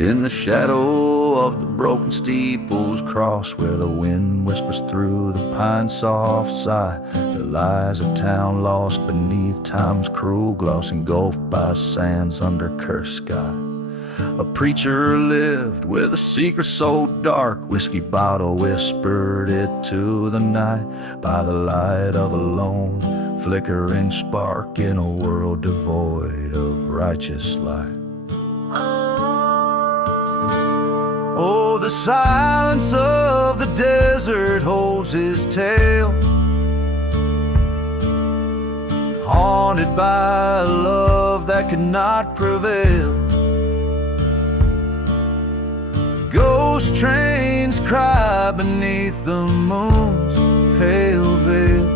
In the shadow of the broken steeples cross, where the wind whispers through the pine's soft sigh, there lies a town lost beneath time's cruel gloss, engulfed by sands under cursed sky. A preacher lived with a secret so dark, whiskey bottle whispered it to the night, by the light of a lone flickering spark in a world devoid of righteous light. Oh, the silence of the desert holds his tale, haunted by a love that could not prevail. Ghost trains cry beneath the moon's pale veil,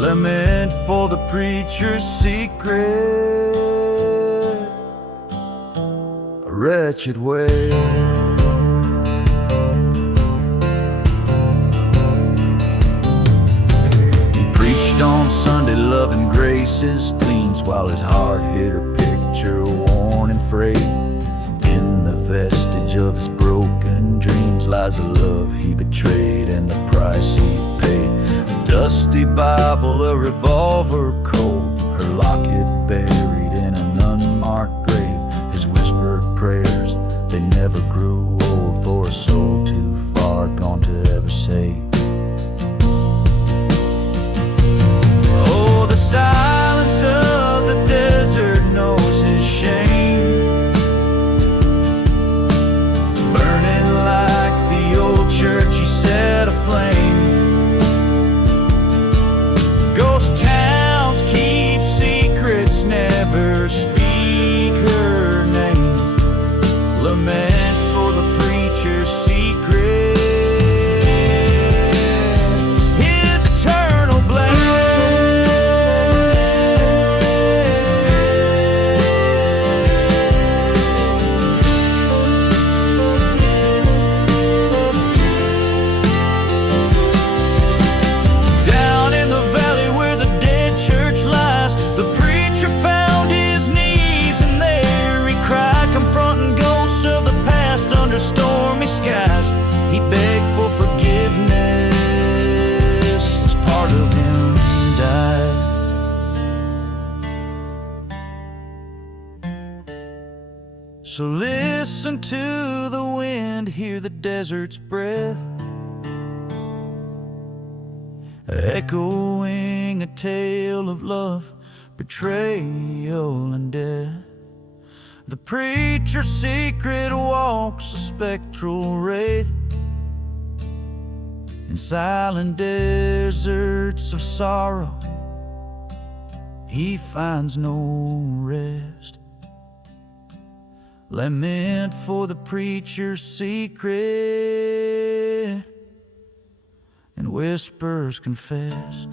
lament for the preacher's secret, a wretched wail. On Sunday, loving grace's gleams, while his heart hid her picture worn and frayed. In the vestige of his broken dreams lies the love he betrayed and the price he paid. A dusty Bible, a revolver cold, her locket buried in an unmarked grave. His whispered prayers, they never grew old, for a soul too far gone to ever save. The silence of the desert knows his shame, burning like the old church he set aflame. Ghost towns keep secrets, never speak her name, lament for the preacher's secret. Stormy skies, he begged for forgiveness as part of him died. So listen to the wind, hear the desert's breath, echoing a tale of love, betrayal and death. The preacher's secret walks a spectral wraith in silent deserts of sorrow. He finds no rest. Lament for the preacher's secret, and whispers confess.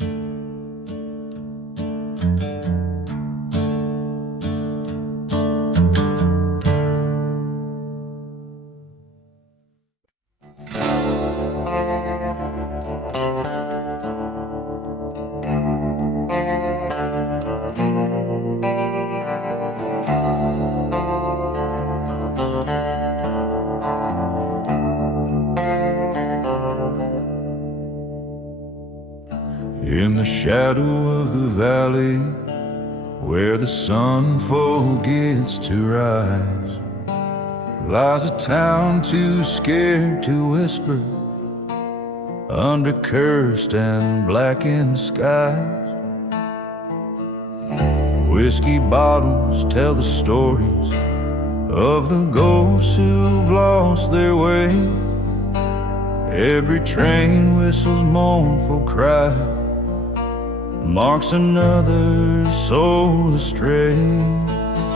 In the shadow of the valley, where the sun forgets to rise, lies a town too scared to whisper under cursed and blackened skies. Whiskey bottles tell the stories of the ghosts who've lost their way. Every train whistles mournful cry, marks another soul astray.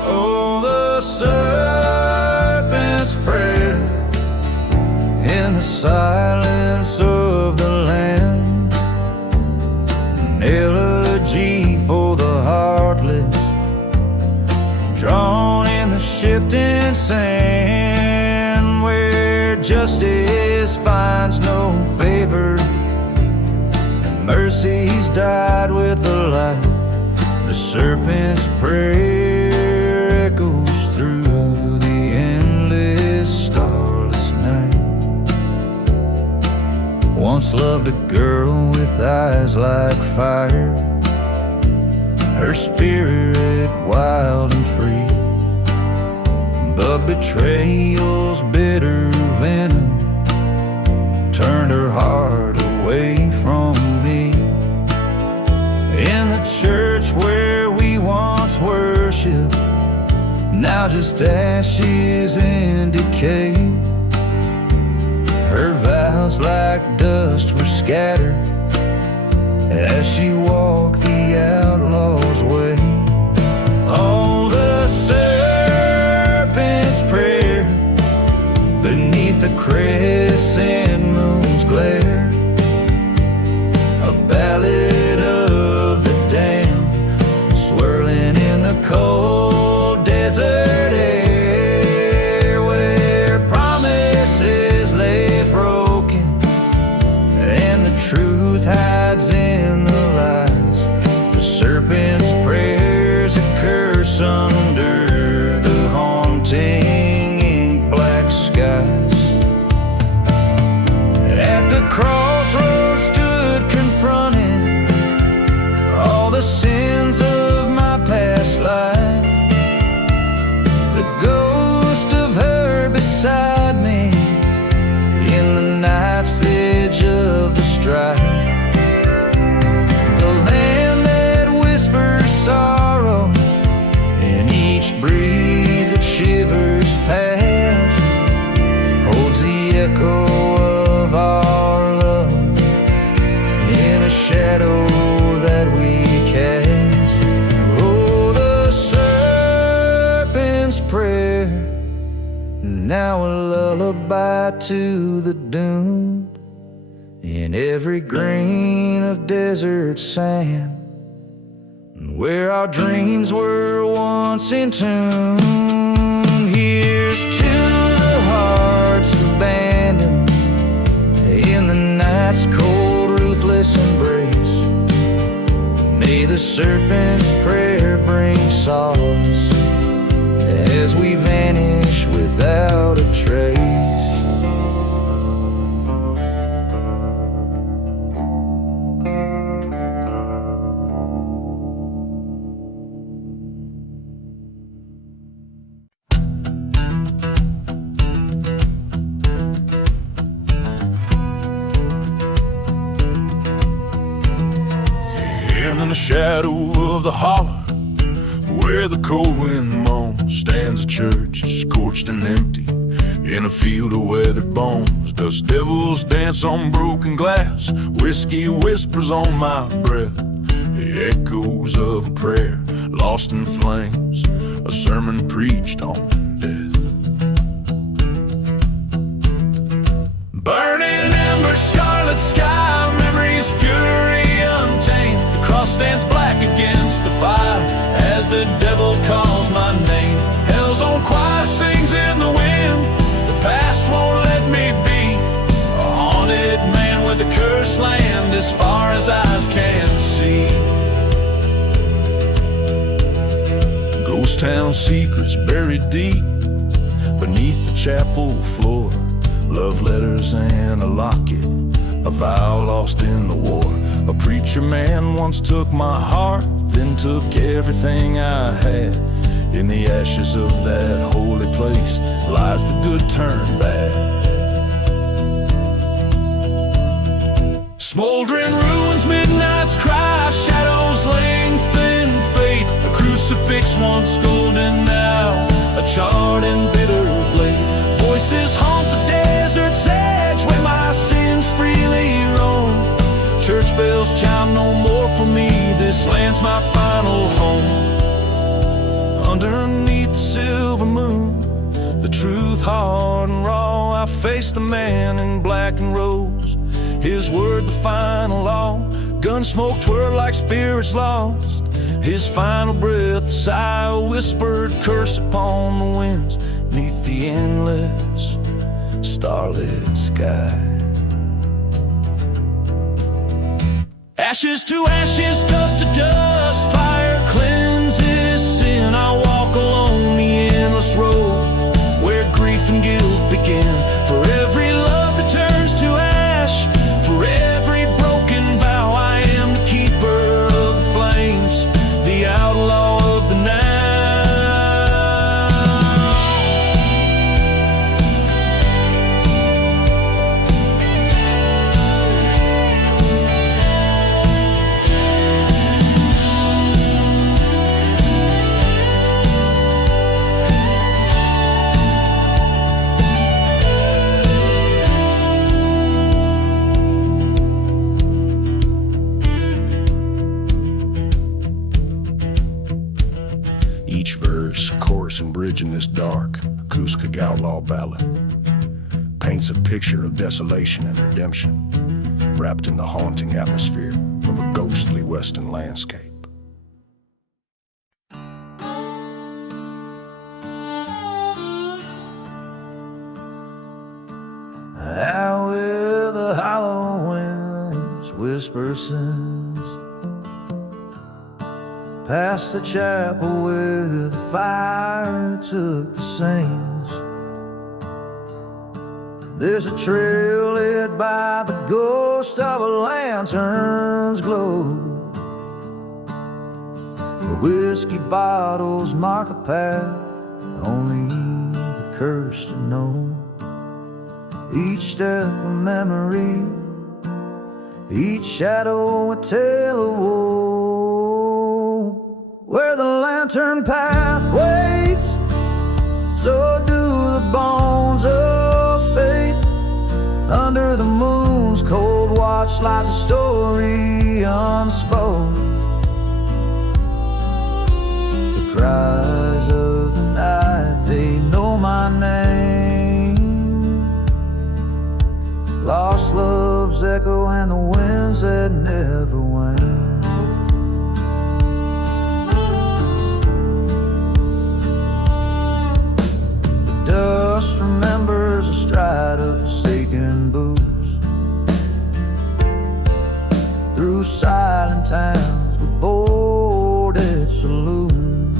Oh, the serpent's prayer in the silence of the land, an elegy for the heartless, drawn in the shifting sand, where justice finds no favor, mercy's died with the light. The serpent's prayer echoes through the endless once loved a girl with eyes like fire, her spirit wild and free. But betrayal's bitter venom turned her heart away from me. In the church where we once worshipped, now just ashes and decay. Her vows like dust were scattered as she walked the outlaw's way. Oh, the serpent's prayer beneath the crescent moon's glare, a ballad of the damned swirling in the cold desert air, where promises lay broken and the truth hides in the lies. The serpent's prayer's a curse under the haunting ink black skies. At the crossroads stood confronting all the sins of my past life, the ghost of her beside me in the knife's edge of the strife, the land that whispers sorrow in each breeze that shivers past, holds the echo of our love in a shadow that we cast. Oh, the serpent's prayer, now a lullaby to the doomed, in every grain of desert sand, where our dreams were once entombed. Here's to the hearts abandoned in the night's cold, ruthless embrace. May the serpent's prayer bring solace as we vanish without a trace. In the shadow of the holler, where the cold wind moans, stands a church, scorched and empty, in a field of weathered bones. Dust devils dance on broken glass, whiskey whispers on my breath, the echoes of a prayer lost in flames, a sermon preached on death. Burning embers, scarlet sky, memories, fury untamed. The cross stands black against the fire as the devil calls my name. Hell's own choir sings in the wind, the past won't let me be. A haunted man with a cursed land as far as eyes can see. Ghost town secrets buried deep beneath the chapel floor, love letters and a locket, a vow lost in the war. A preacher man once took my heart, then took everything I had. In the ashes of that holy place lies the good turn bad. Smoldering ruins, midnight's cry, shadows lengthen fate. A crucifix once golden, now a charred and bitter blade. Voices haunt the desert's edge where my sins freely roam. Church bells chime no more for me, this land's my final home. Underneath the silver moon, the truth hard and raw, I face the man in black and rose, his word the final law. Gun smoke twirl like spirits lost, his final breath a sigh, a whispered curse upon the winds neath the endless starlit sky. Ashes to ashes, dust to dust, fire cleanses sin. I walk along the endless road where grief and guilt begin. For every love that turns to ash, for every Each verse, chorus, and bridge in this dark, acoustic outlaw ballad paints a picture of desolation and redemption, wrapped in the haunting atmosphere of a ghostly western landscape. Out where the hollow winds whisper sins, past the chapel where the fire took the saints, there's a trail lit by the ghost of a lantern's glow, where whiskey bottles mark a path only the cursed to know. Each step a memory, each shadow a tale of woe. Where the lantern path waits, so do the bones of fate. Under the moon's cold watch lies a story unspoken. The cries of the night, they know my name. Lost love's echo and the winds that never wane. The dust remembers the stride of forsaken boots through silent towns with boarded saloons.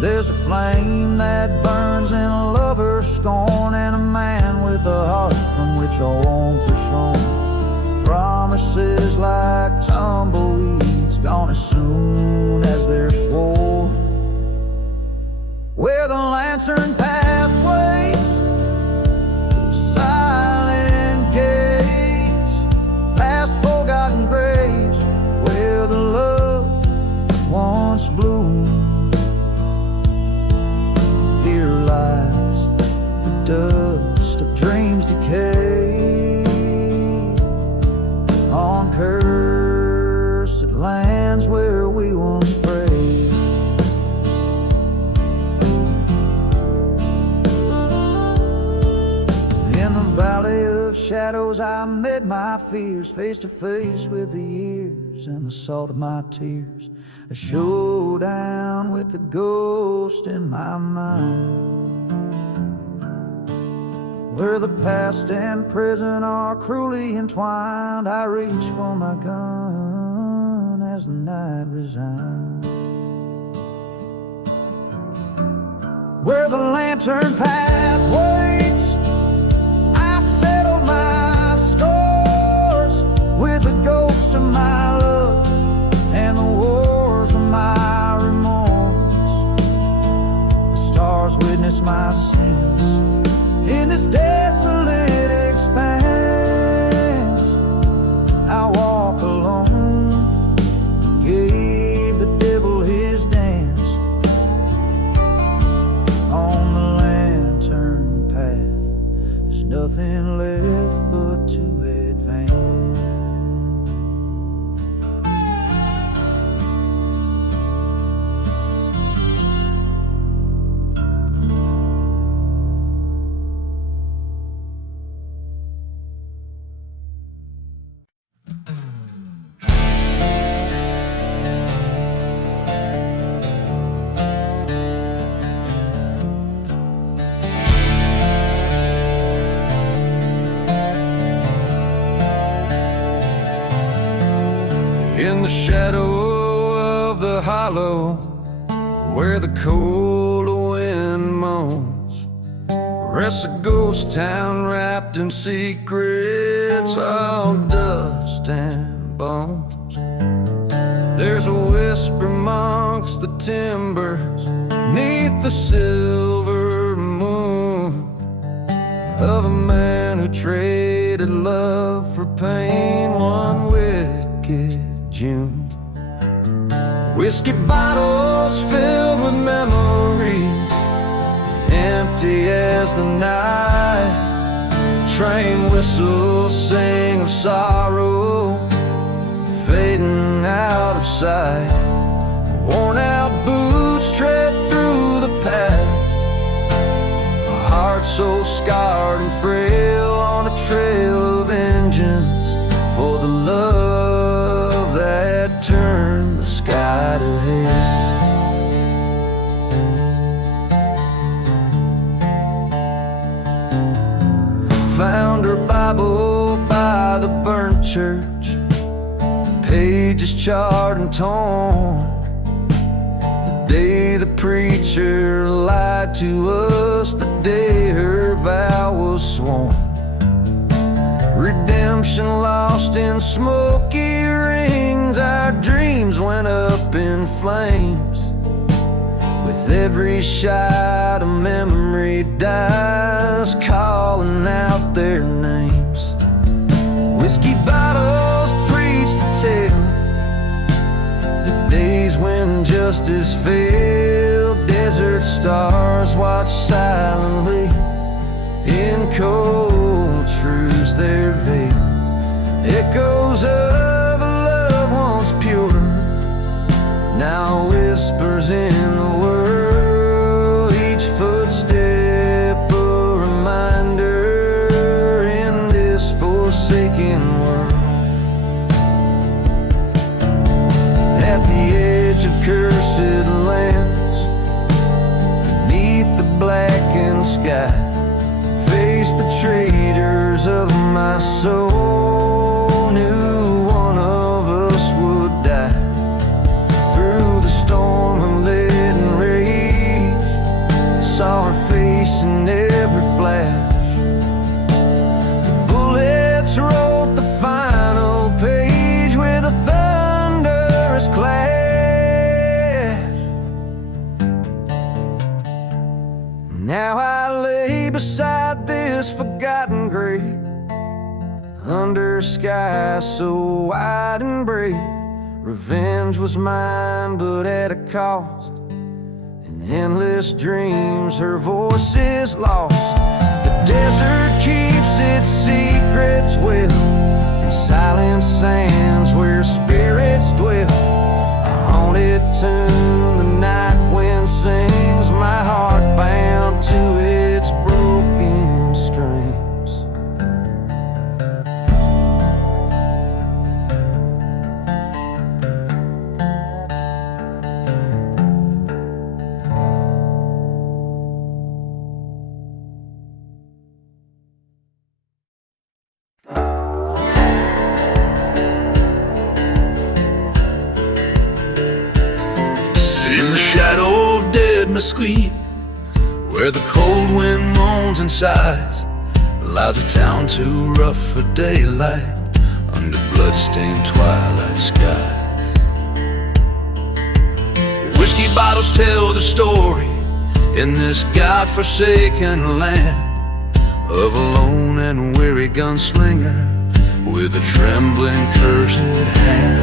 There's a flame that burns in a lover's scorn, and a man with a heart from which all warmth is shorn. Promises like tumbleweeds, gone as soon as they're sworn. Where the lantern path waits, through silent gates, past forgotten graves, where the love once bloomed. Here lies the dust of dreams decay on cursed lands where we once prayed. In the valley of shadows I met my fears, face to face with the years and the salt of my tears. A showdown with the ghost in my mind, where the past and present are cruelly entwined. I reach for my gun as the night resigns. Where the lantern path waits, I settle my scores with the ghost of my love and the wars of my remorse. The stars witness my sins in this desolate expanse. I walk alone, gave the devil his dance on the lantern path. There's nothing left but to advance. In the shadow of the hollow, where the cold wind moans, rests a ghost town wrapped in secrets of dust and bones. There's a whisper amongst the timbers, neath the silver moon, of a man who traded love for pain one wicked June. Whiskey bottles filled with memories, empty as the night. Train whistles sing of sorrow, fading out of sight. Worn out boots tread through the past, a heart so scarred and frail on a trail of vengeance for the love that turned the sky to hell. Found her Bible by the burnt church, pages charred and torn. The day the preacher lied to us, the day her vow was sworn. Redemption lost in smoky rings, our dreams went up in flames. With every shot a memory dies, calling out their names. Whiskey bottles preach the tale, the days when justice failed. Desert stars watch silently in cold truths their veil. Echoes of a love once pure now whispers in the world. Each footstep a reminder in this forsaken world. At the edge of cursed lands, beneath the blackened sky, face the traitors of my soul. Knew one of us would die. Through the storm of lead and rage, saw her face in every flash. The bullets wrote the final page with a thunderous clash. Now I lay beside this forgotten grave, under skies so wide and brave. Revenge was mine, but at a cost. In endless dreams, her voice is lost. The desert keeps its secrets well, in silent sands where spirits dwell. A haunted tune the night wind sings, my heart bound to its broken strings. Mesquite, where the cold wind moans and sighs, lies a town too rough for daylight, under blood-stained twilight skies. Whiskey bottles tell the story in this God-forsaken land of a lone and weary gunslinger with a trembling, cursed hand.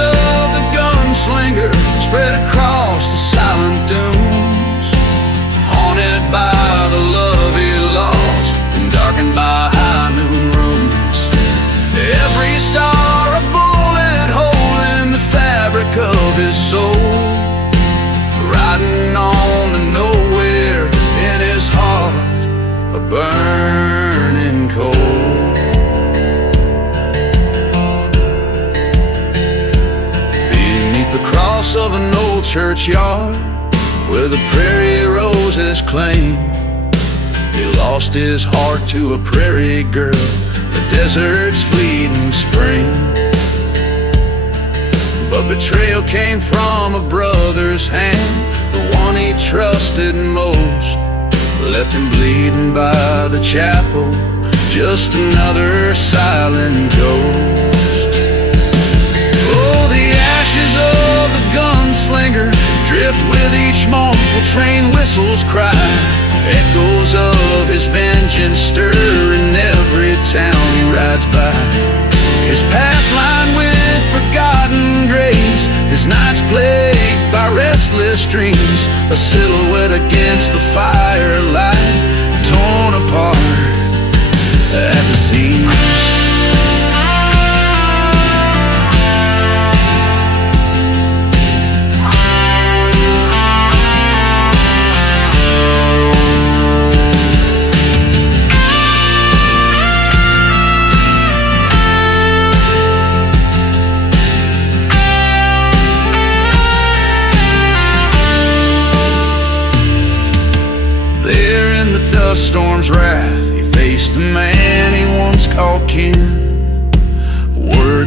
Of the gunslinger spread across the silent dunes, haunted by the love he lost and darkened by high noon rooms. Every star a bullet hole in the fabric of his soul, riding on to nowhere in his heart, a burning coal. The cross of an old churchyard where the prairie roses claim, he lost his heart to a prairie girl, the desert's fleeting spring. But betrayal came from a brother's hand, the one he trusted most, left him bleeding by the chapel, just another silent ghost. Of the gunslinger drift with each mournful train whistle's cry. Echoes of his vengeance stir in every town he rides by. His path lined with forgotten graves, his nights plagued by restless dreams, a silhouette against the firelight, torn apart at the seams.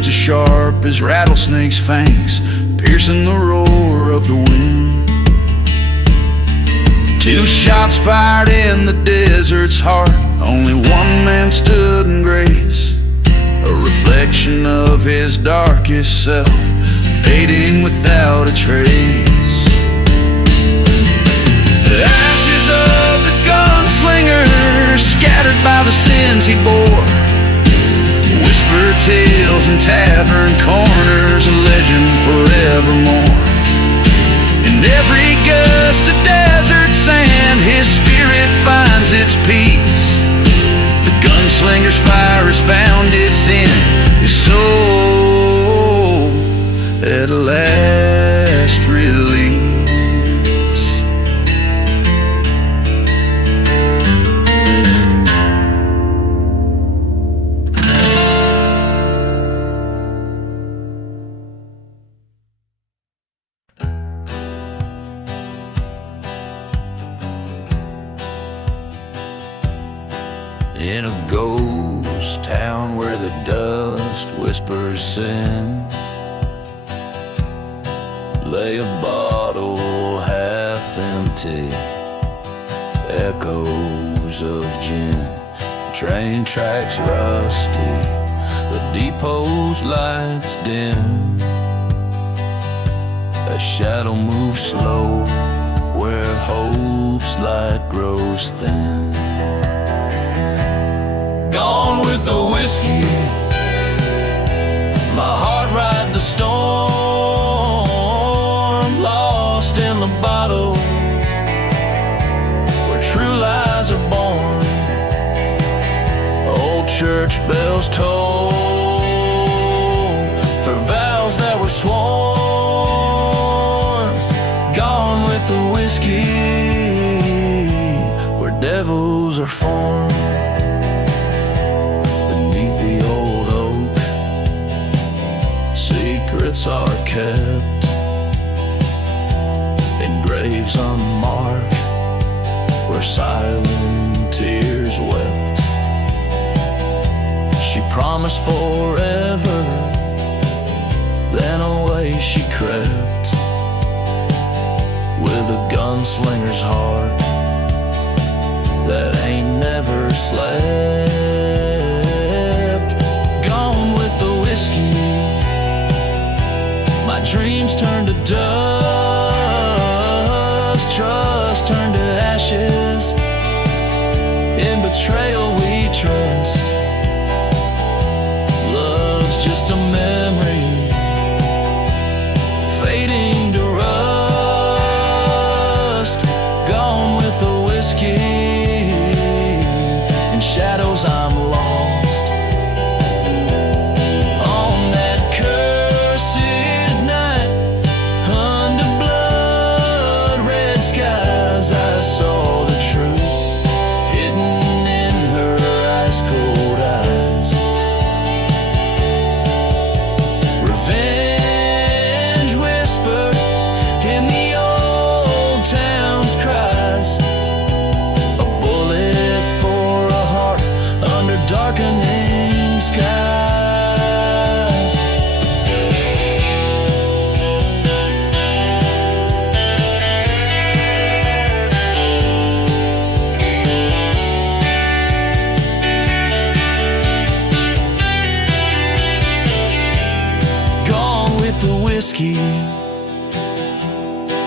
words as sharp as rattlesnakes' fangs, piercing the roar of the wind. 2 shots fired in the desert's heart, only one man stood in grace, a reflection of his darkest self, fading without a trace. The ashes of the gunslinger, scattered by the sins he bore, whisper tales in tavern corners, a legend forevermore. In every gust of desert sand, his spirit finds its peace. The gunslinger's fire has found its end, his soul at last release. In a ghost town where the dust whispers sin, lay a bottle half empty, echoes of gin. Train tracks rusty, the depot's lights dim. A shadow moves slow where hope's light grows thin. Gone with the whiskey, my heart rides the storm. Lost in the bottle, where true lies are born. Old church bells toll for vows that were sworn. Gone with the whiskey, where devils are formed. Secrets are kept in graves unmarked, where silent tears wept. She promised forever, then away she crept, with a gunslinger's heart that ain't never slept. Gone with the whiskey, my dreams turn to dust, trust turned to ashes. In betrayal we trust, love's just a memory, fading to rust. Gone with the whiskey, in shadows I'm lost.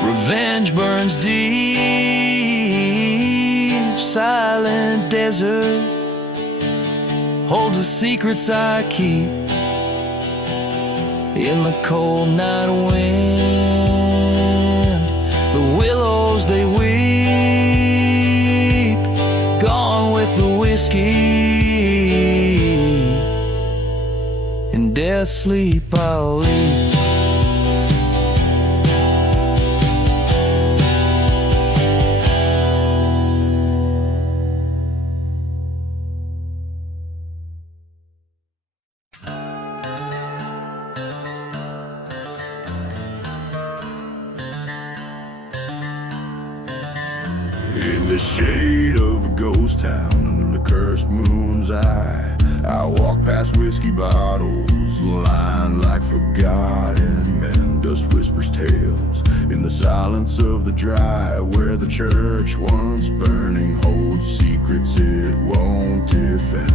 Revenge burns deep, silent desert holds the secrets I keep. In the cold night wind, the willows they weep. Gone with the whiskey, in death's sleep I'll leave. In the shade of a ghost town, under the cursed moon's eye, I walk past whiskey bottles, lined like forgotten men. Dust whispers tales in the silence of the drive, where the church once burning holds secrets it won't defend.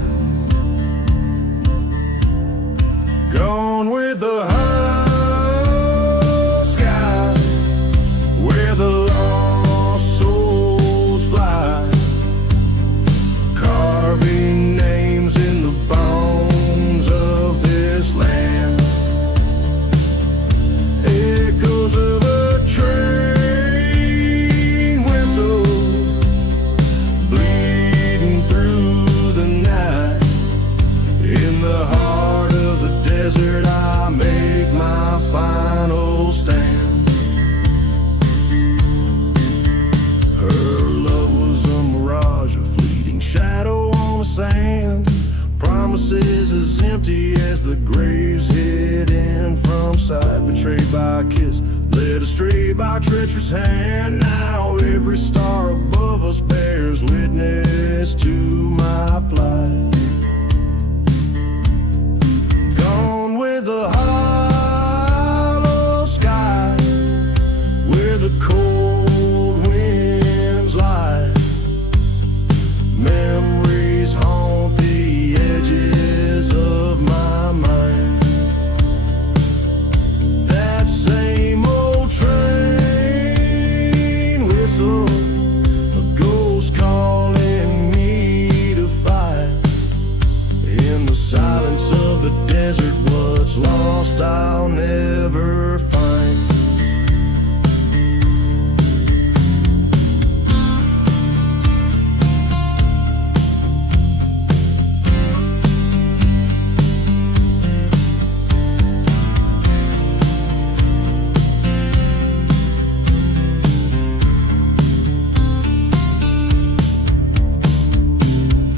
Gone with the high sky, where the lost souls fly, carving names in the bones of this land. Echoes of a train whistle bleeding through the night. In the heart of the desert I make my final stand. Her love was a mirage, a fleeting shadow on the sand. Promises as empty as the graves hidden from sight. Betrayed by a kiss, led astray by a treacherous hand. Now every star above us bears witness to my plight. Gone with the hollow sky, where the cold winds lie. Memories haunt the edges of my mind. That same old train whistle, a ghost calling me to fight. In the silence of the desert, what's lost I'll never find.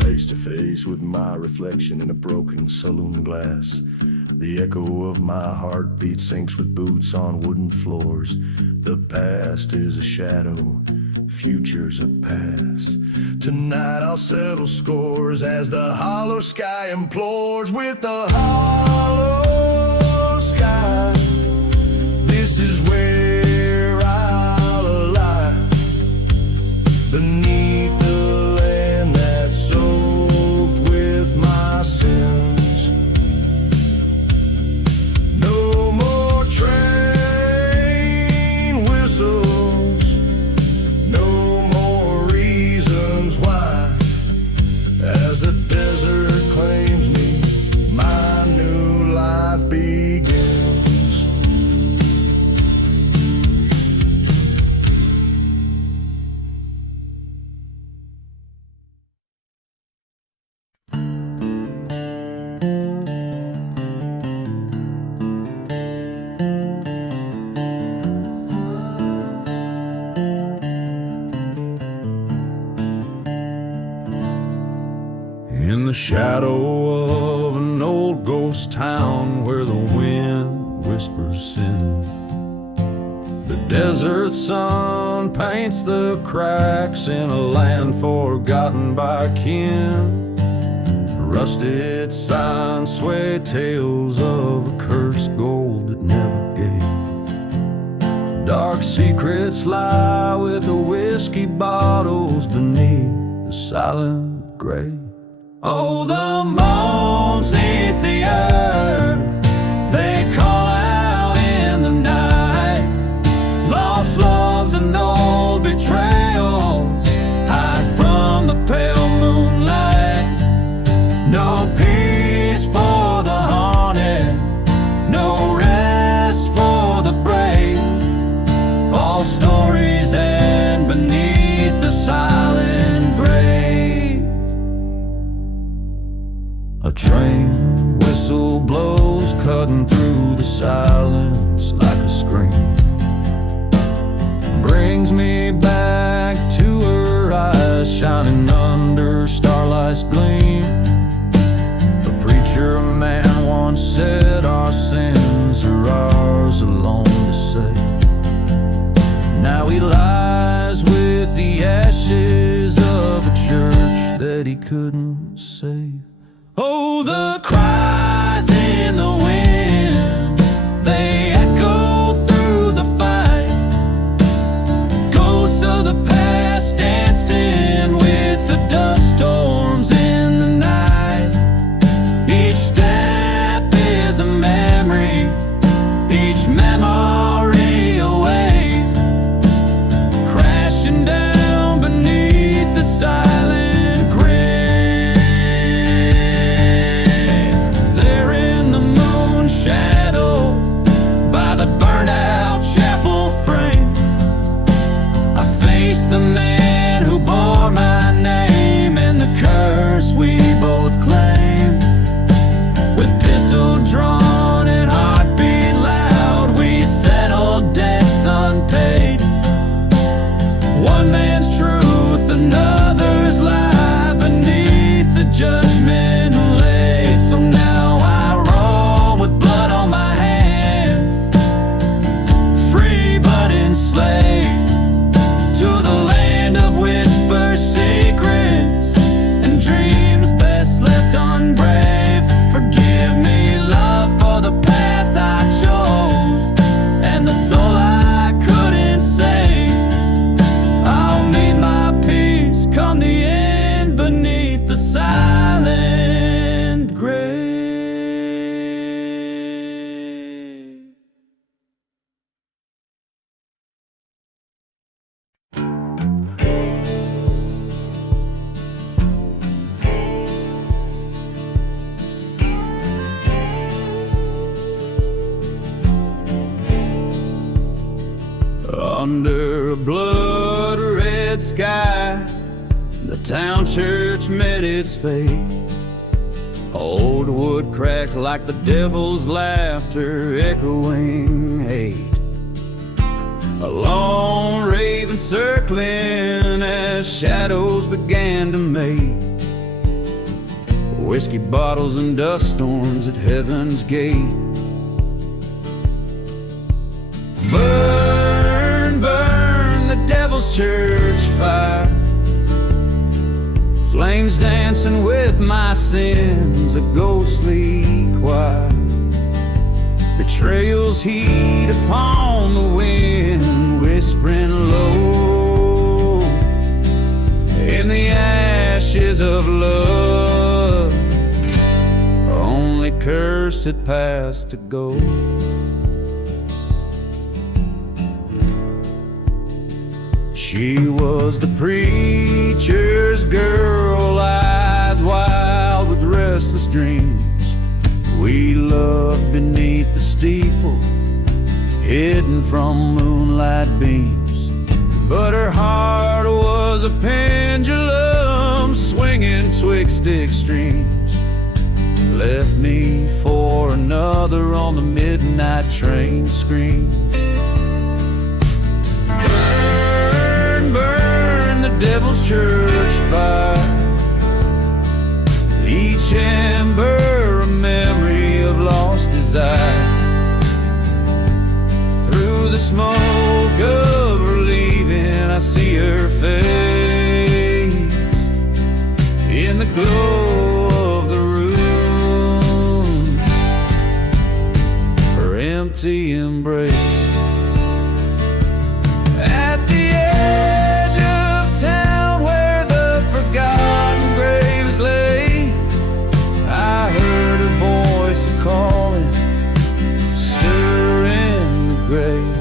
Face to face with my reflection in a broken saloon glass. The echo of my heartbeat sinks with boots on wooden floors. The past is a shadow, future's a past. Tonight I'll settle scores as the hollow sky implores. With the hollow sky, this is where I'll lie. Beneath the land that's soaked with my sins. No more train whistles, no more reasons why. As the desert claims me, my new life begins. In the shadow of an old ghost town, where the wind whispers sin, the desert sun paints the cracks in a land forgotten by kin. Rusted signs sway tales of a cursed gold that never gave. Dark secrets lie with the whiskey bottles beneath the silent grave. Oh, the moans neath the earth, they call out in the night. Lost loves and old betrayals hide from the pale moonlight. No peace for the haunted, no rest for the brave. All stories end beneath the silent grave. A train whistle blows, cutting through the silence like a scream. Brings me back to her eyes, shining under starlight's gleam. A preacher man once said our sins are ours alone to say. Now he lies with the ashes of a church that he couldn't save. Oh, the cries in the wind, they echo through the fight. Ghosts of the past dancing with the dust storms in the night. Each step is a memory, each memory away, crashing down beneath the silent grave. There in the moon shadow, by the burned out chapel frame, I face the man who bore my name and the curse we both claim. With pistol drawn and heartbeat loud, we settled debts unpaid. One man's truth, another's lie, beneath the judgment laid. So now I roam with blood on my hands, free but enslaved, to the land of whisper secrets and dreams best left unbrave. Forgive me, love, for the path I chose and the soul I couldn't save. I'll meet my peace come the end beneath the silent grave. Under a blood-red sky, the town church met its fate. Old wood cracked like the devil's laughter, echoing hate. A long raven circling as shadows began to mate. Whiskey bottles and dust storms at heaven's gate. Burn, burn the devil's church fire, flames dancing with my sins, a ghostly choir. Betrayals heat upon the wind, whispering low in the ashes of love. Only cursed had passed to go. She was the preacher's girl, eyes wild with restless dreams. We loved beneath the steeple, hidden from moonlight beams. But her heart was a pendulum, swinging twixt extremes. Left me for another on the midnight train screams. Burn the devil's church fire, each ember a memory of lost desire. Through the smoke of her leaving, I see her face in the glow of the rooms, her empty embrace. Calling, stirring the grave.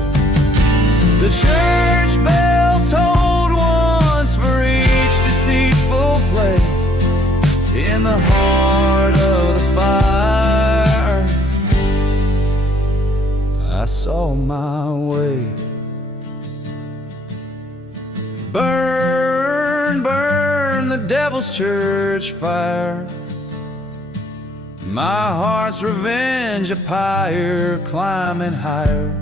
The church bell tolled once for each deceitful play. In the heart of the fire, I saw my way. Burn, burn the devil's church fire, my heart's revenge, a pyre climbing higher.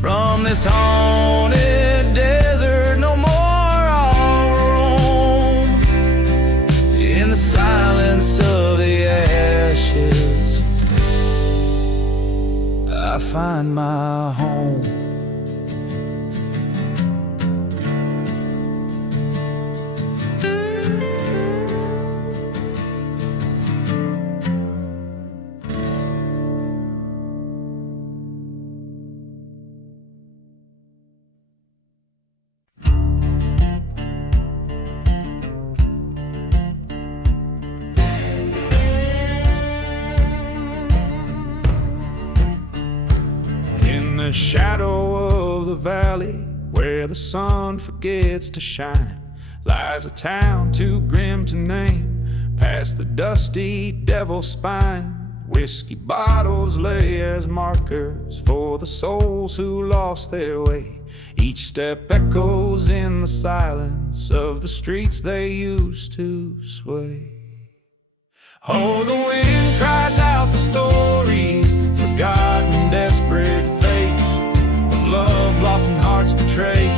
From this haunted desert, no more I'll roam. In the silence of the ashes, I find my home. the shadow of the valley where the sun forgets to shine lies a town too grim to name, past the dusty devil's spine. Whiskey bottles lay as markers for the souls who lost their way. Each step echoes in the silence of the streets they used to sway. Oh, the wind cries out the stories, forgotten desperate fates of love lost and hearts betrayed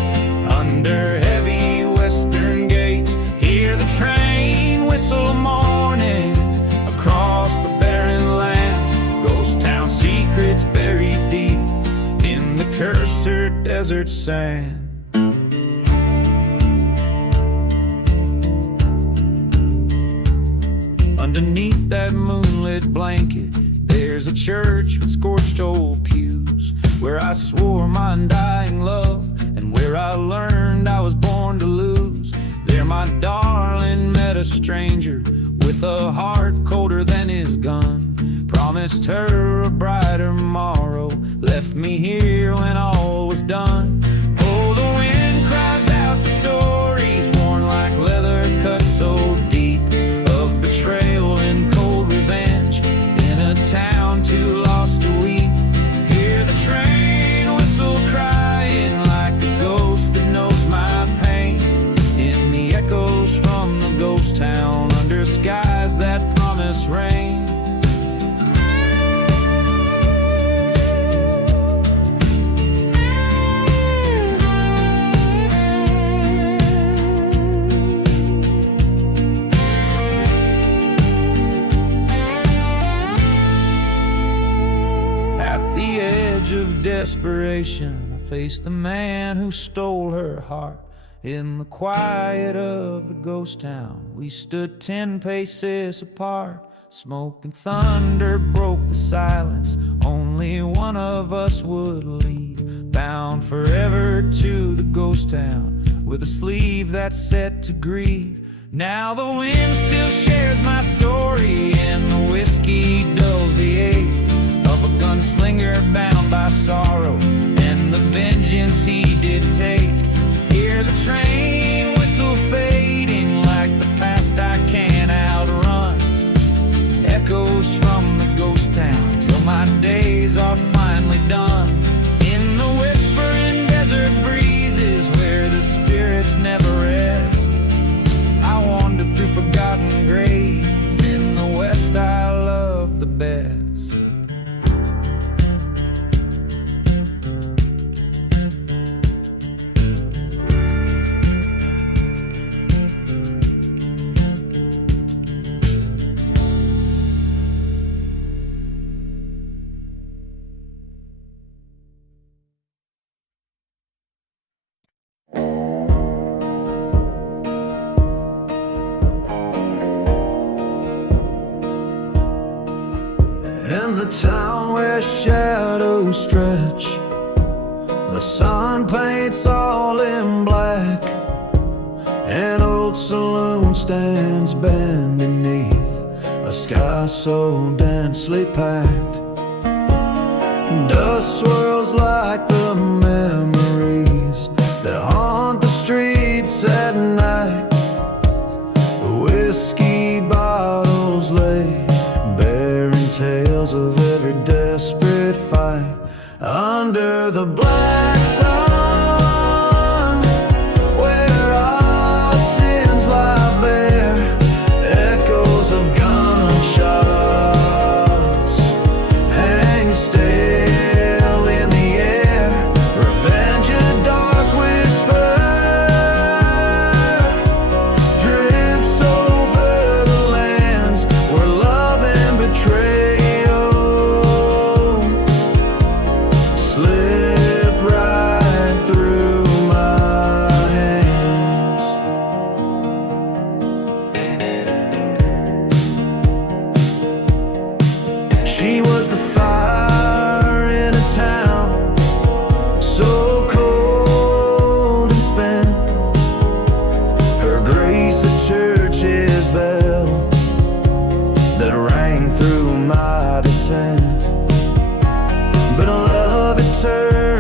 under heavy western gates. Hear the train whistle a morning across the barren lands, ghost town secrets buried deep in the cursor desert sand. Underneath that moonlit blanket, there's a church with scorched old pews, where I swore my undying love, and where I learned I was born to lose. There my darling met a stranger with a heart colder than his gun. Promised her a brighter morrow, left me here when all was done. Oh, the wind cries out the stories, worn like leather cut so deep, of betrayal and cold revenge in a town too lost to weep. Hear the train whistle crying like a ghost that knows my pain, in the echoes from the ghost town under skies that promise rain. Of desperation, I faced the man who stole her heart. In the quiet of the ghost town, we stood 10 paces apart. Smoke and thunder broke the silence, only one of us would leave, bound forever to the ghost town, with a sleeve that's set to grieve. Now the wind still shares my story, and the whiskey dulls the ache of a gunslinger bound by sorrow, and the vengeance he did take. Hear the train whistle fading like the past I can't outrun, echoes from the ghost town till my days are finally done. In the whispering desert breezes where the spirits never rest, I wander through forgotten graves. In the west I love the best. In the town where shadows stretch, the sun paints all in black. An old saloon stands bent beneath a sky so densely packed. Dust swirls like the memories that haunt the streets at night. Whiskey bottles lay bearing tales of every desperate fight under the black sun, where our sins lie bare, echoes of gunshots hang stale in the air. Revenge, a dark whisper, drifts over the lands where love and betrayal slip right through my hands. She was the fire in a town so cold and spent, her grace a church's bell that rang through my descent. But love eternal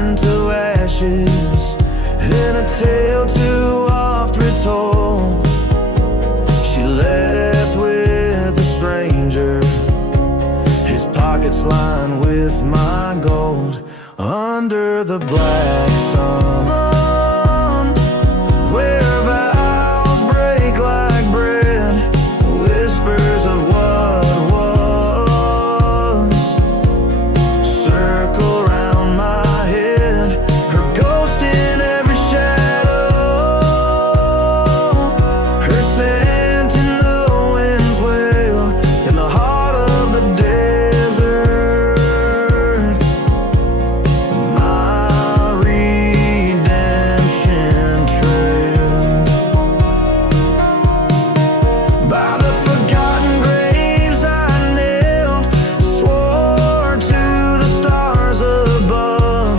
pockets lined with my gold under the black sun, where vows break like bread, whispers of what was circle round my head, her ghost in every shadow, her scent in the wind's wail, in the heart of the desert, my redemption trail. By the forgotten graves I nailed, swore to the stars above,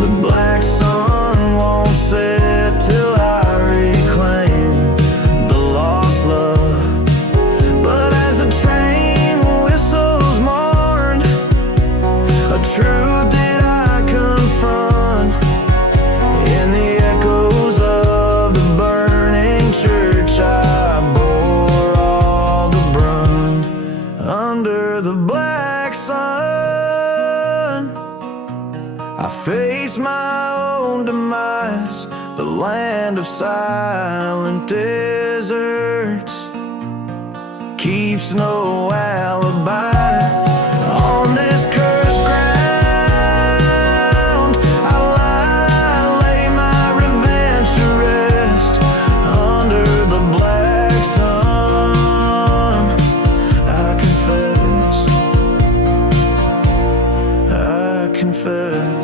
the black sun won't set till I reclaim the lost love. But as the train whistles mourned, a truth did I confront in the echoes of the burning church. I bore all the brunt under the black sun. I face my own demise, the land of silent deserts keeps no alibi. On this cursed ground, I lay my revenge to rest under the black sun. I confess, I confess.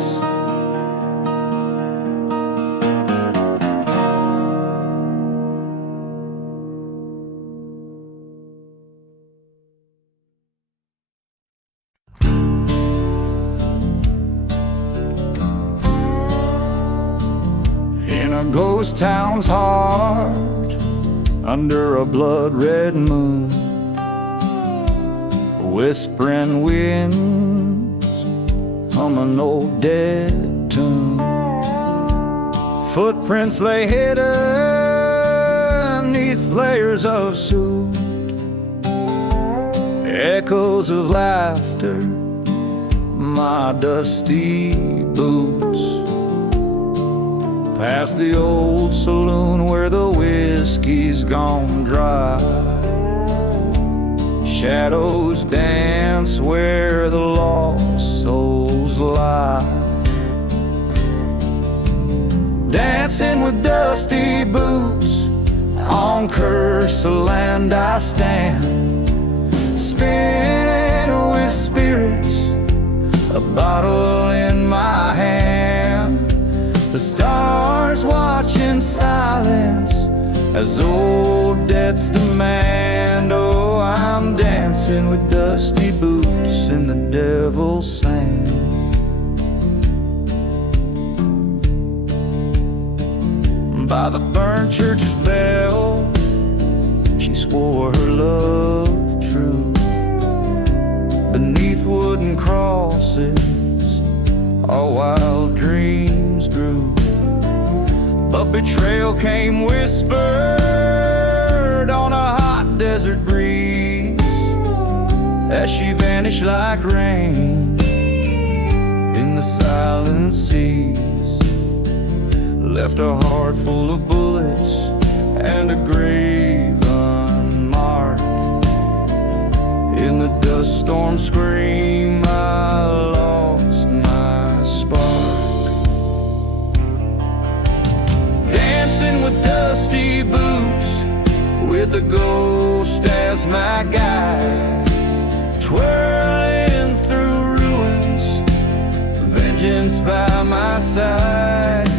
In a ghost town's heart, under a blood-red moon, whispering winds hum an old dead tune. Footprints lay hidden neath layers of soot, echoes of laughter, my dusty boots. Past the old saloon where the whiskey's gone dry, shadows dance where the lost souls lie. Dancing with dusty boots, on cursed land I stand, spinning with spirits, a bottle in my hand. The stars watch in silence as old debts demand. Oh, I'm dancing with dusty boots in the devil's sand. By the burnt church's bell, she swore her love true. Beneath wooden crosses, our wild dreams grew. But betrayal came whispered on a hot desert breeze, as she vanished like rain in the silent seas. Left a heart full of bullets and a grave unmarked. In the dust storm scream, I lost my spark. Dancing with dusty boots, with a ghost as my guide, twirling through ruins, vengeance by my side.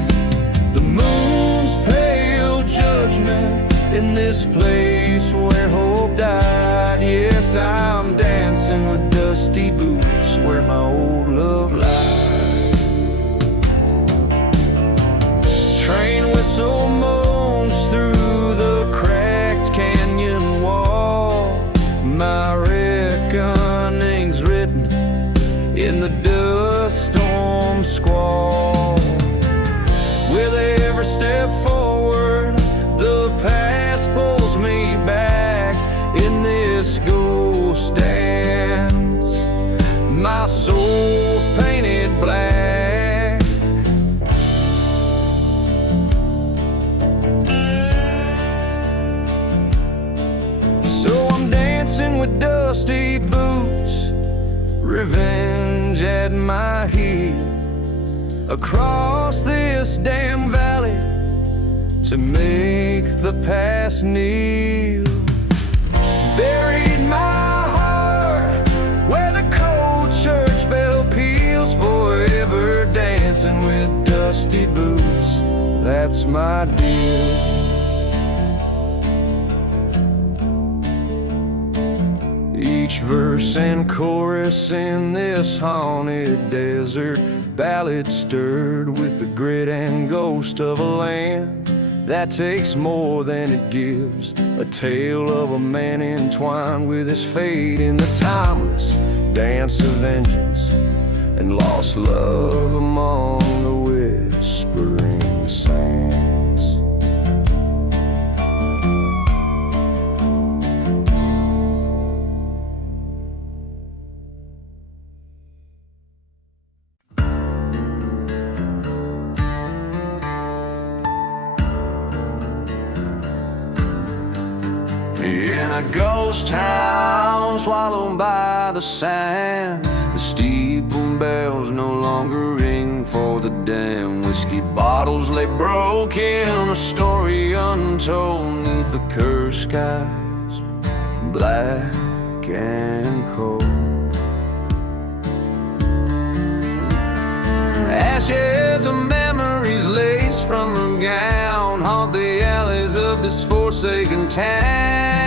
The moon's pale judgment in this place where hope died. Yes, I'm dancing with dusty boots where my old love lies. Train whistle moans through the cracked canyon wall. My reckoning's written in the dust storm squall. With every step forward, the past pulls me back in this ghost dance. souls painted black. So I'm dancing with dusty boots, revenge at my heel, across this damn valley to make the past kneel. Buried my heart where the cold church bell peals, forever dancing with dusty boots. That's my deal. Each verse and chorus in this haunted desert ballad stirred with the grit and ghost of a land that takes more than it gives. A tale of a man entwined with his fate in the timeless dance of vengeance and lost love among the whispering sands. In a ghost town swallowed by the sand, the steeple bells no longer ring for the damn. Whiskey bottles lay broken, a story untold neath the cursed skies, black and cold. Ashes of memories laced from her gown haunt the alleys of this forsaken town.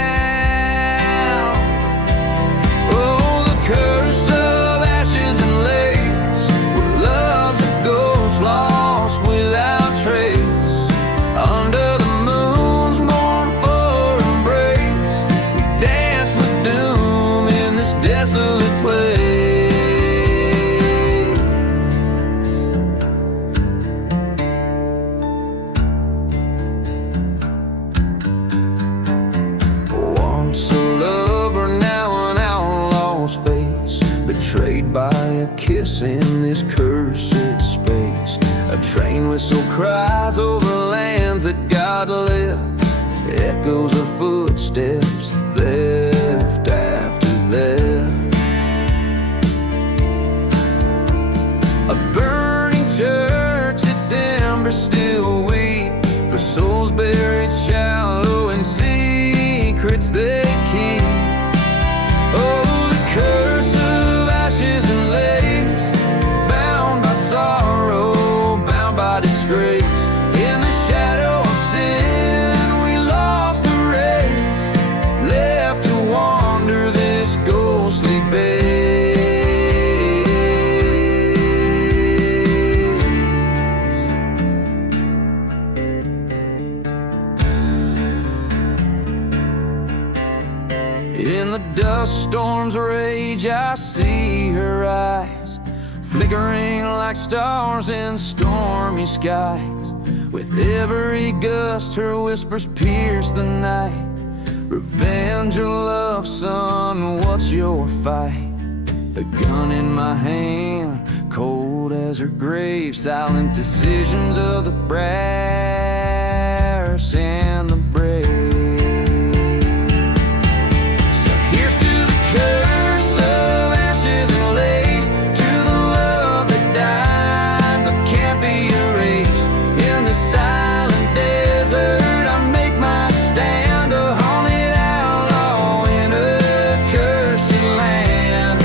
Oh, the curse of ashes and lace, where love's a ghost lost without trace. Under the moon's mournful embrace, we dance with doom in this desolate place. Betrayed by a kiss in this cursed space. A train whistle cries over lands that God left, echoes of footsteps, theft after theft. A burning church, its embers still weep for souls buried shallow in secrets they keep. Oh, the curse of ashes and lace, bound by sorrow, bound by disgrace. In the shadow of sin, we lost the race, left to wander this ghostly base. In the dust storm's rage, I see her eyes, flickering like stars in stormy skies. With every gust, her whispers pierce the night. Revenge or love, son, what's your fight? A gun in my hand, cold as her grave, silent decisions of the brass and the brave. Curse of ashes and lace, to the love that died but can't be erased. In the silent desert, I make my stand, a haunted outlaw in a cursed land.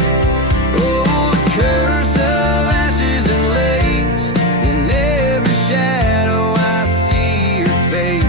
Oh, the curse of ashes and lace, in every shadow I see your face.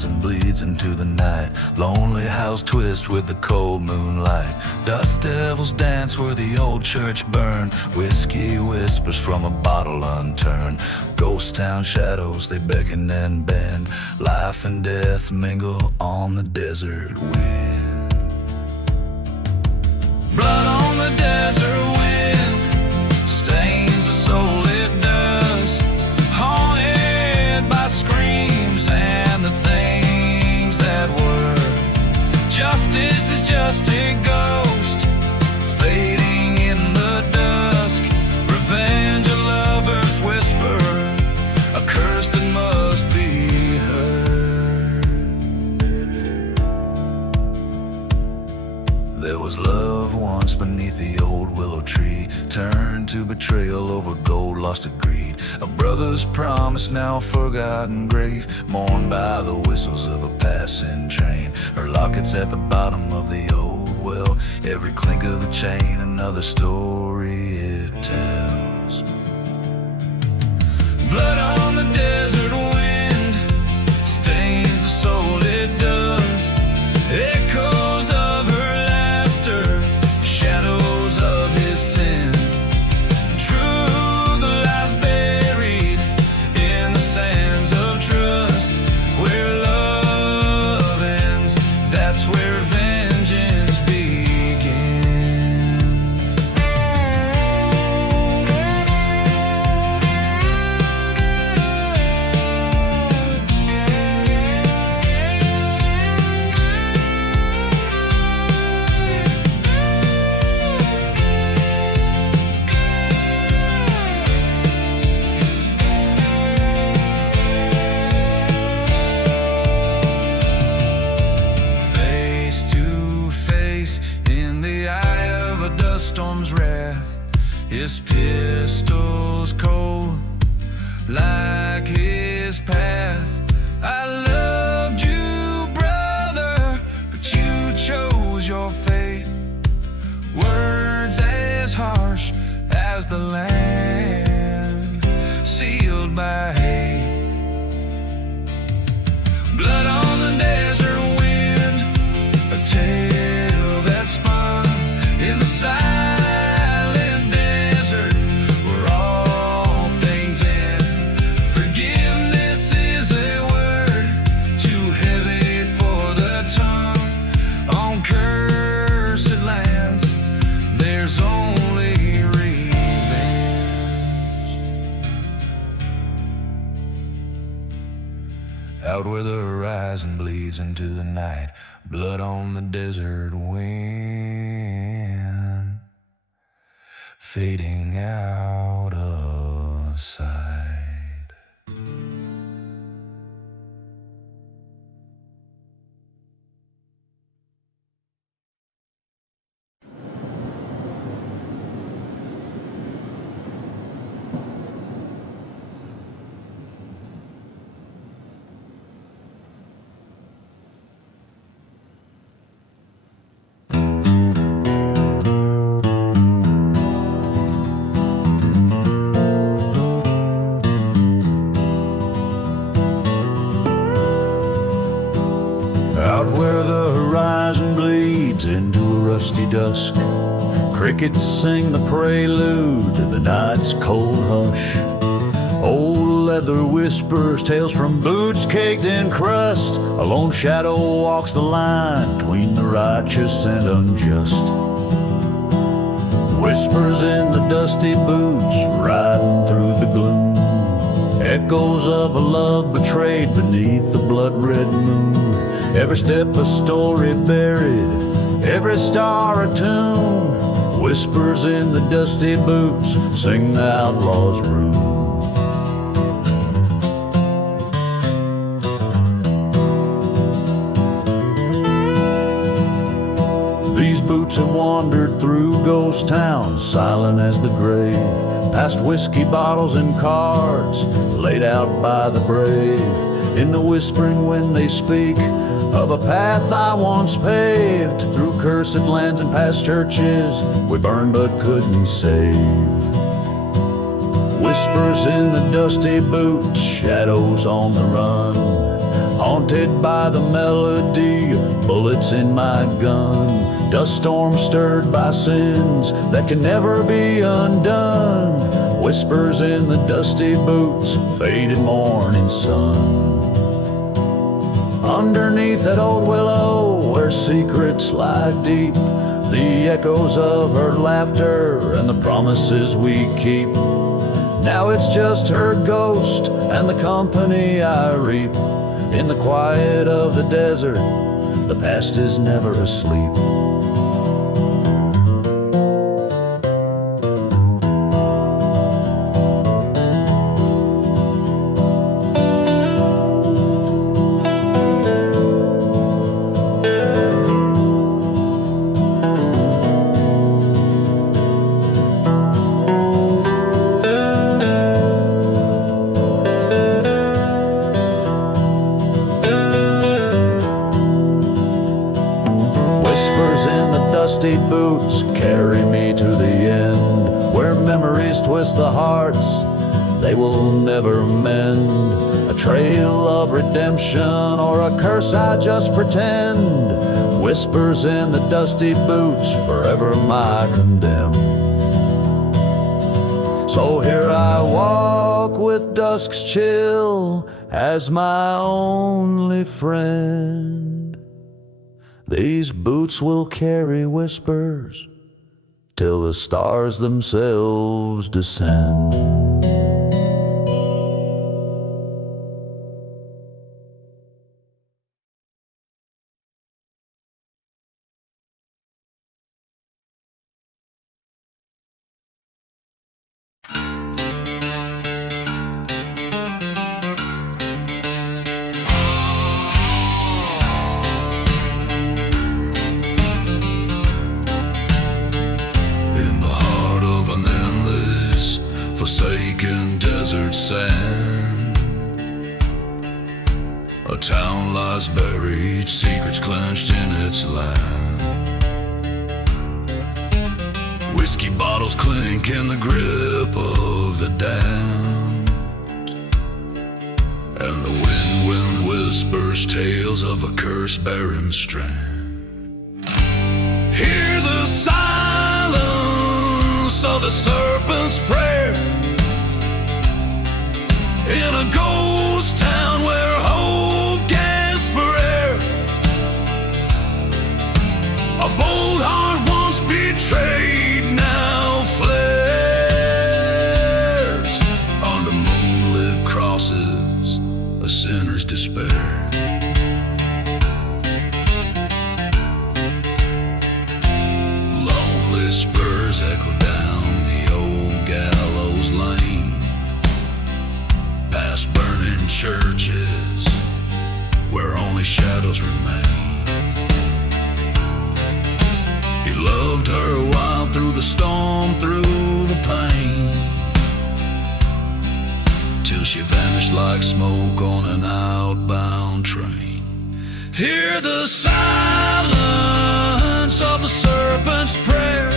horizon bleeds into the night. Lonely house twist with the cold moonlight. Dust devils dance where the old church burned. Whiskey whispers from a bottle unturned. Ghost town shadows, they beckon and bend. Life and death mingle on the desert wind. Blood on the desert wind stains the soul, it does. Haunted by screams and the things that were. Justice is just a ghost fading in the dusk. Revenge a lover's whisper, a curse that must be heard. There was love once beneath the old willow tree, turned to betrayal over gold lost to greed. A brother's promise, now a forgotten grave, mourned by the whistles of a passing train. Her locket's at the bottom of the old well, every clink of the chain another story it tells. Blood on the desert wind stains the soul, it does. Echoes of her laughter, shadows of his sin. Truth lies buried in the sands of trust. Where love ends, that's where vengeance begins. Face to face in the eye of a dust storm's wrath, his pistol's cold like his path. I loved you, brother, but you chose your fate. Words as harsh as the land, sealed by hate. Blood on the desert wind, a tale that spun in the silent desert where all things end. Forgiveness is a word too heavy for the tongue. On cursed lands, there's only revenge. Out where the horizon bleeds into the night, blood on the desert wind, fading out of sight. Out where the horizon bleeds into a rusty dusk, crickets sing the prelude to the night's cold hush. Old leather whispers tales from boots caked in crust. A lone shadow walks the line between the righteous and unjust. Whispers in the dusty boots riding through the gloom. Echoes of a love betrayed beneath the blood-red moon. Every step a story buried, every star a tune. Whispers in the dusty boots sing the outlaw's rune. These boots have wandered through ghost towns, silent as the grave, past whiskey bottles and cards laid out by the brave. In the whispering wind they speak of a path I once paved, through cursed lands and past churches we burned but couldn't save. Whispers in the dusty boots, shadows on the run, haunted by the melody of bullets in my gun. Dust storm stirred by sins that can never be undone. Whispers in the dusty boots, faded morning sun. Underneath that old willow where secrets lie deep, the echoes of her laughter and the promises we keep. Now it's just her ghost and the company I reap. In the quiet of the desert, the past is never asleep. Dusty boots carry me to the end, where memories twist the hearts they will never mend. A trail of redemption or a curse I just pretend. Whispers in the dusty boots, forever my condemned. So here I walk with dusk's chill as my only friend. These boots will carry whispers till the stars themselves descend. Forsaken desert sand, a town lies buried, secrets clenched in its land. Whiskey bottles clink in the grip of the damned, and the wind whispers tales of a cursed barren strand. Hear the silence of the serpent's prayer in a ghost town where hope gasps for air. A bold heart once betrayed now flares under moonlit crosses, a sinner's despair. Lonely spurs echo down the old gallows lane, past burning churches where only shadows remain. He loved her wild through the storm, through the pain, till she vanished like smoke on an outbound train. Hear the silence of the serpent's prayer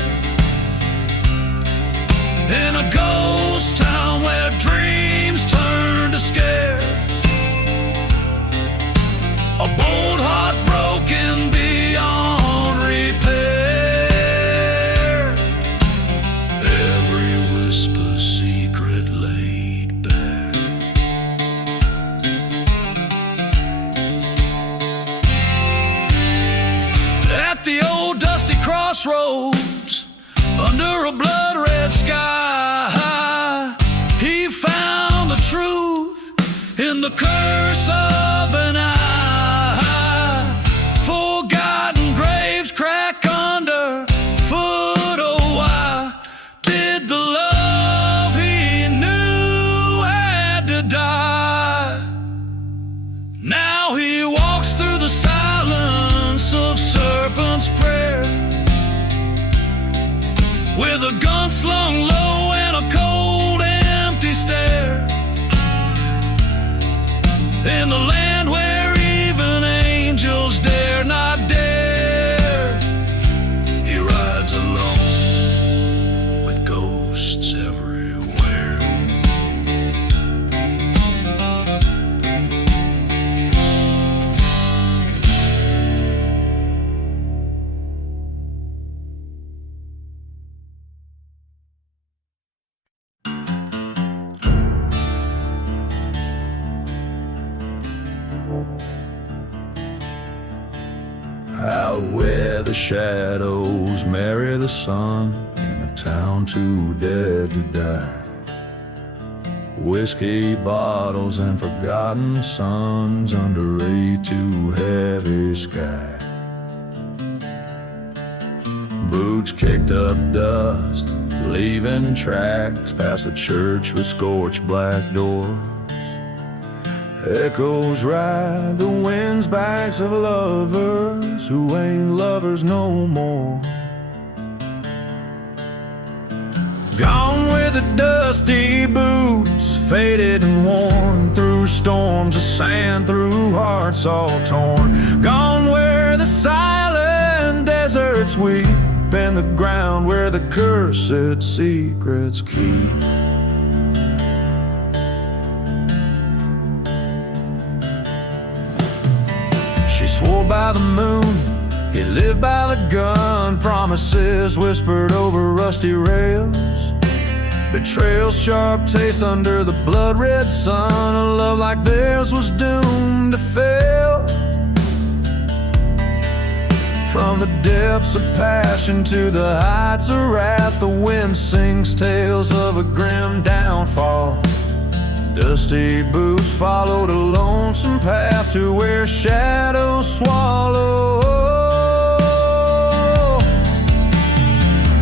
in a ghost town where dreams turn to scares. A bold heart broken beyond repair. Every whisper secret laid bare. At the old dusty crossroads, under a blood-red sky, he found the truth in the curse of an eye. Forgotten graves crack under foot. Oh, why did the love he knew had to die? Now he walks through the silence of serpent's prayer, with a gun slung low and a cold empty stare, in the land where even angels dare not dare. He rides alone with ghosts everywhere. the shadows marry the sun in a town too dead to die. Whiskey bottles and forgotten sons under a too heavy sky. Boots kicked up dust, leaving tracks past the church with scorched black doors. Echoes ride the wind's backs of lovers who ain't lovers no more. Gone with the dusty boots, faded and worn through storms of sand, through hearts all torn. Gone where the silent deserts weep, and the ground where the cursed secrets keep. She swore by the moon, he lived by the gun. Promises whispered over rusty rails, betrayal's sharp taste under the blood-red sun. A love like theirs was doomed to fail. From the depths of passion to the heights of wrath, the wind sings tales of a grim downfall. Dusty boots followed a lonesome path to where shadows swallow.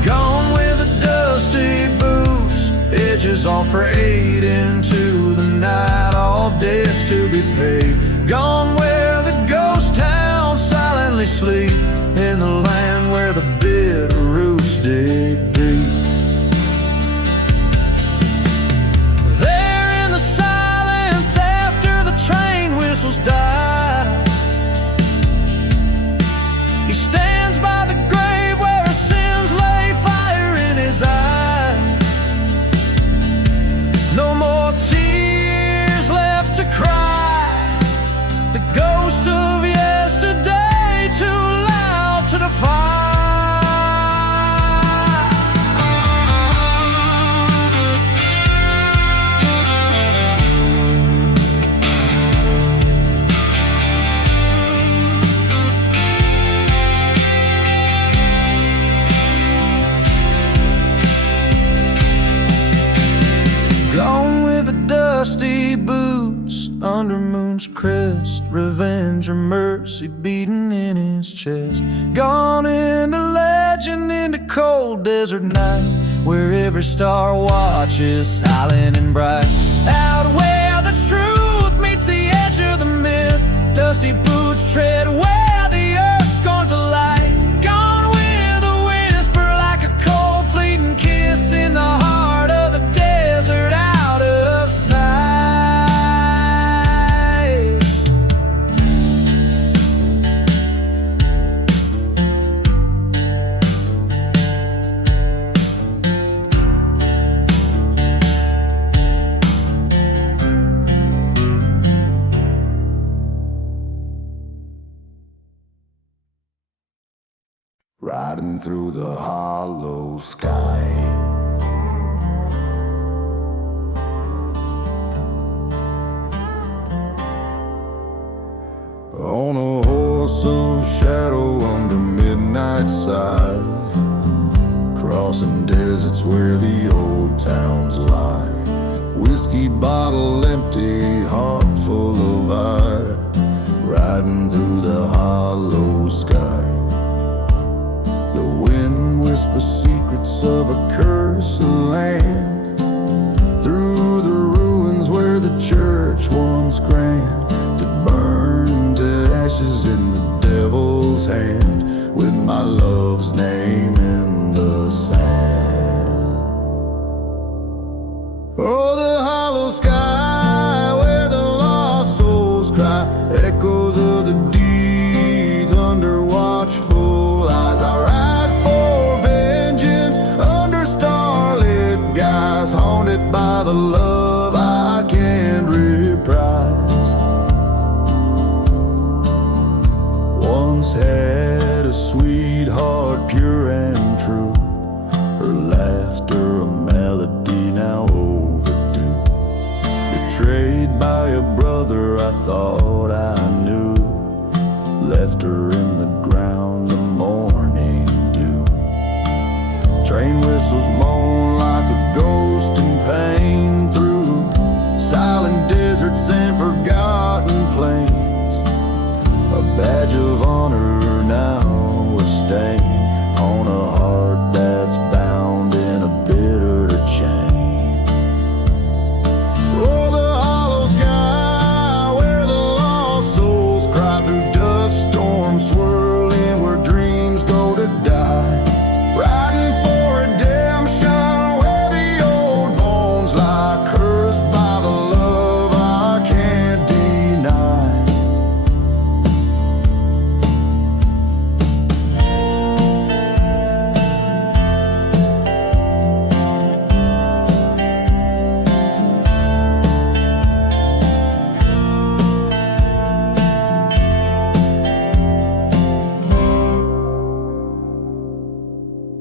Gone with the dusty boots, edges all frayed into the night, all debts to be paid. Gone where the ghost towns silently sleep, in the land where the bitter roots dig deep. There in the silence after the train whistles die, he stands by the grave where his sins lay, fire in his eyes. No more tears left to cry, the ghost of yesterday too loud to defy. Gone with the dusty boots under moon's crest, revenge or mercy beating in his chest. Gone into legend, into cold desert night, where every star watches silent and bright. Out where the truth meets the edge of the myth, dusty boots tread where the earth scorns the light. Gone with a whisper like a cold fleeting kiss in the heart of the desert, out of sight. Riding through the hollow sky, on a horse of shadow under midnight side, crossing deserts where the old towns lie. Whiskey bottle empty, heart full of ire, riding through the hollow sky. The wind whispers secrets of a cursed land, through the ruins where the church once grand, to burn to ashes in the devil's hand, with my love's name in the sand. Oh, the hollow sky where the lost souls cry, echoes of the deeds under watchful eyes. I ride for vengeance under starlit skies, haunted by the love I can't reprise. Once had a sweetheart, pure and true, her laughter a melody now overdue. Betrayed by a brother I thought I knew, left her in the ground to mourn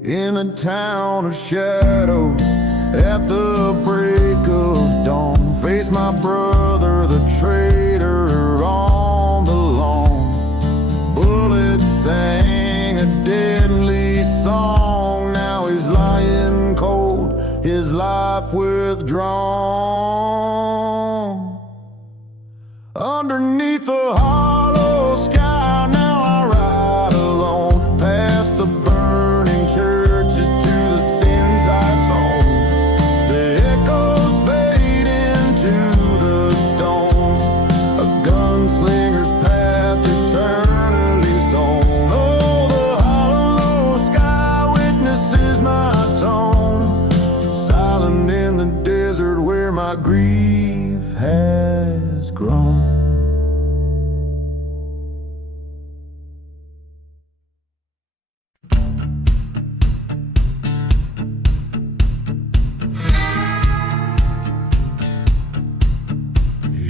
in a town of shadows. At the break of dawn, face my brother, the traitor, on the lawn. Bullets sang a deadly song. Now he's lying cold, his life withdrawn. Underneath the hollow sky, now I ride alone, past the burning churches to the sins I atone. The echoes fade into the stones, a gunslinger's path eternally sown. Oh, the hollow sky witnesses my tone, silent in the desert where my grief has grown.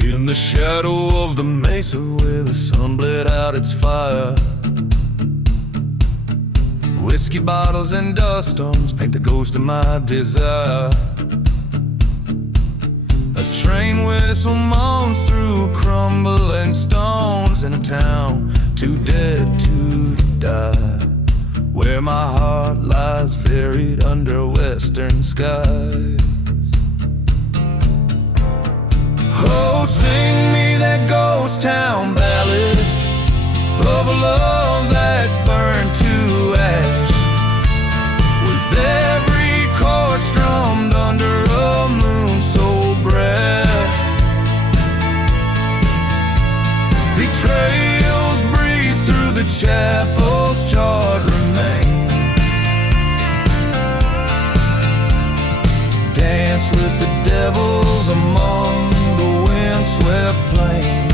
In the shadow of the mesa where the sun bled out its fire, whiskey bottles and dust storms paint the ghost of my desire. A train whistle moans through crumbling stones in a town too dead to die, where my heart lies buried under western skies. Oh, sing me that ghost town ballad of a love that's burned to ash, with every chord strummed under a moon so bright. Betrayals breeze through the chapel's charred remains, dance with the devils among swept plains.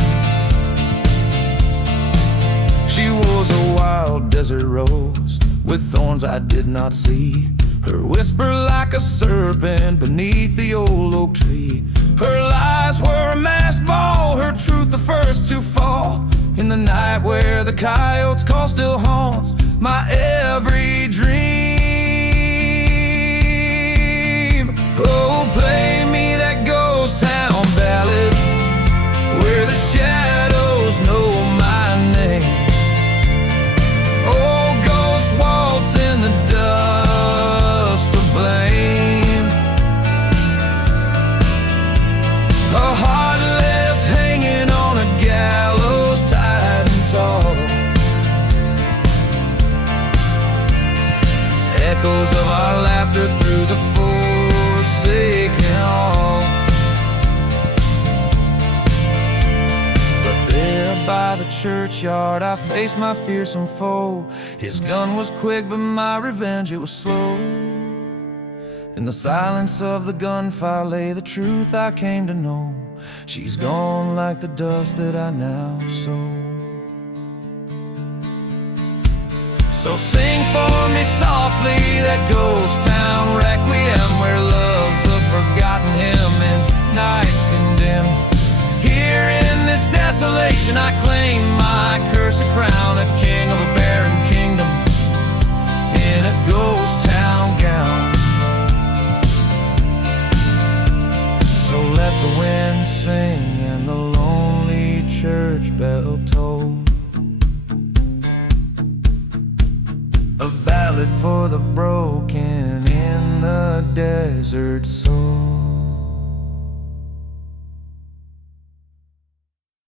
She was a wild desert rose with thorns I did not see, her whisper like a serpent beneath the old oak tree. Her lies were a masked ball, her truth the first to fall. In the night where the coyotes call still haunts my every dream. Oh, play me that ghost town ballad where the shadows know my name. Oh, ghost waltz in the dust of blame. A heart left hanging on a gallows tight and tall. Echoes of our laughter through the forsaken hall. By the churchyard I faced my fearsome foe. His gun was quick but my revenge it was slow. In the silence of the gunfire lay the truth I came to know. She's gone like the dust that I now sow. So sing for me softly that ghost town requiem, where love's a forgotten hymn and nights condemned. Here in this desolation I claim my cursed crown, a king of a barren kingdom in a ghost town gown. So let the wind sing and the lonely church bell toll, a ballad for the broken in the desert soul.